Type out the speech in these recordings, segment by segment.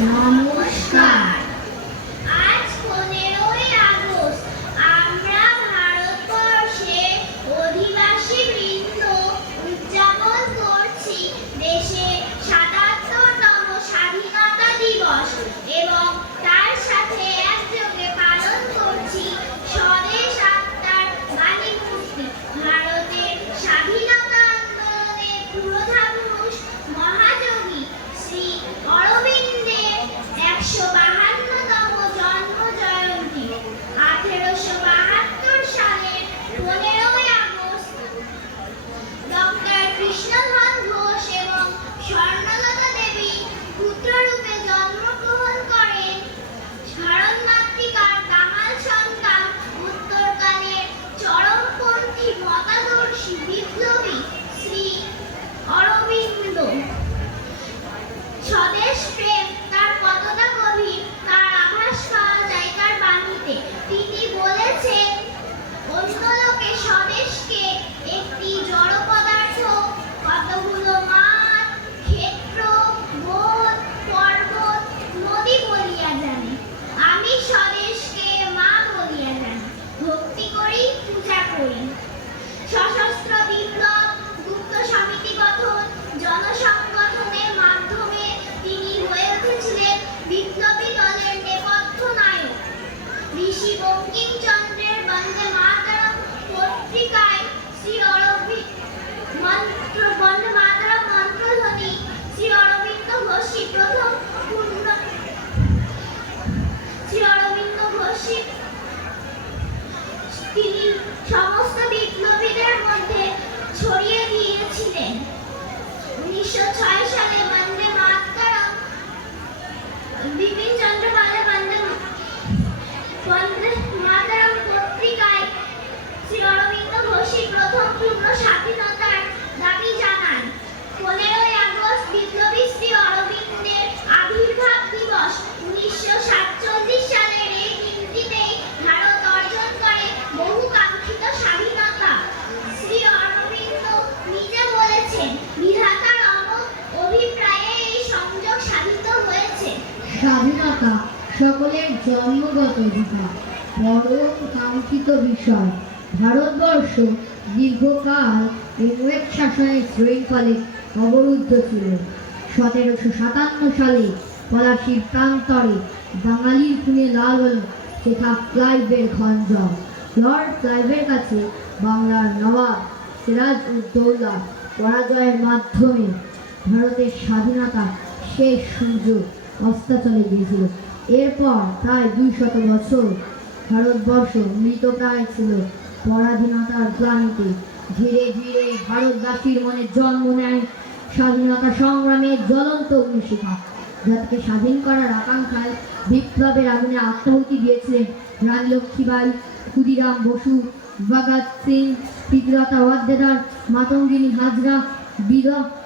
নমস্কার মাতরম পত্রিকায় শ্রী অরবিন্দ ঘোষী প্রথম স্বাধীনতার দাবি জানান পনেরোই আগস্ট বিপ্লবী শ্রী অরবিন্দের আবির্ভাব দিবস। উনিশশো সাতচল্লিশ সালের এই ভারত অর্জন করে বহু স্বাধীনতা। শ্রী অরবিন্দ নিজে বলেছেন, বিধাতার অমোঘ অভিপ্রায়ে সংযোগ সাধিত হয়েছে। স্বাধীনতা সকলের জন্মগত অধিকার পরম কাঙ্ক্ষিত বিষয়। ভারতবর্ষ দীর্ঘকাল ইংরেজ শাসনের শৃঙ্খলে অবরুদ্ধ ছিল। সতেরোশো সাতান্ন সালে পলাশির প্রান্তরে বাঙালির খুনে লাল হল সেটা ক্লাইভের খঞ্জর লর্ড ক্লাইভের কাছে বাংলার নবাব সিরাজ উদ্দৌলা পরাজয়ের মাধ্যমে ভারতের স্বাধীনতা শেষ সুযোগ অস্তাচলে গিয়েছিল এরপর প্রায় দুই শত বছর ভারতবর্ষ মৃতপ্রায় ছিল। পরাধীনতার গ্লানিতে ধীরে ধীরে ভারতবাসীর মনে জন্ম নেয় স্বাধীনতা সংগ্রামের জ্বলন্ত অগ্নিশিখা যাকে স্বাধীন করার আকাঙ্ক্ষায় বিপ্লবের আগুনে আত্মাহুতি দিয়েছিলেন রানী লক্ষ্মীবাই ক্ষুদিরাম বসু, ভগৎ সিং প্রীতিলতা ওয়াদ্দেদার মাতঙ্গিনী হাজরা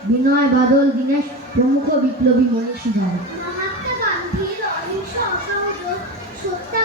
বিনয় বাদল, দীনেশ প্রমুখ বিপ্লবী অহিংস অসহযোগ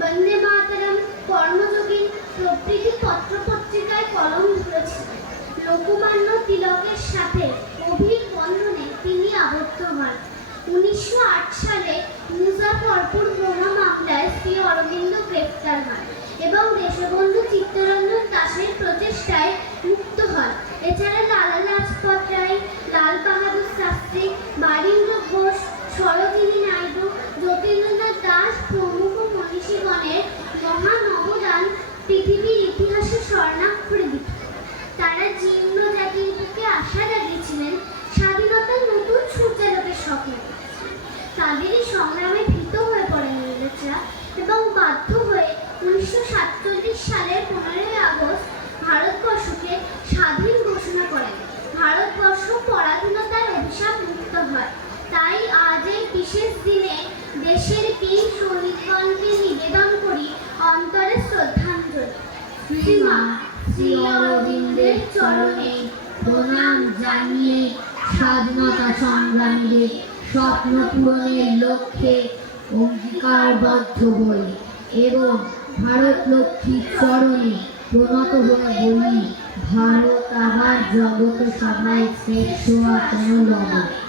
বন্দে মাতরম কর্মযোগী প্রভৃতি পত্রপত্রিকায় কলম ধরেছিলেন লোকমান্য তিলকের সাথে গভীর বন্ধনে তিনি আবদ্ধ হন। উনিশশো আট সালে মুজাফরপুর বোমা মামলায় শ্রী অরবিন্দ গ্রেপ্তার হন এবং দেশবন্ধু চিত্তরঞ্জন দাসের প্রচেষ্টায় মুক্ত হন। এছাড়া লালা লাজপত রায় লাল বাহাদুর হয়। তাই আজ এই বিশেষ দিনে দেশের বীর শহীদগণকে নিবেদন করি অন্তরে শ্রদ্ধাঞ্জলি। শ্রী অরবিন্দের চরণে প্রণাম জানিয়ে স্বাধীনতা সংগ্রামীদের স্বপ্ন পূরণের লক্ষ্যে অঙ্গীকারবদ্ধ হই এবং ভারত লক্ষ্মীর চরণে প্রণত হয়ে বলি, ভারত আবার জগত সবাই শ্রেষ্ঠ আপনার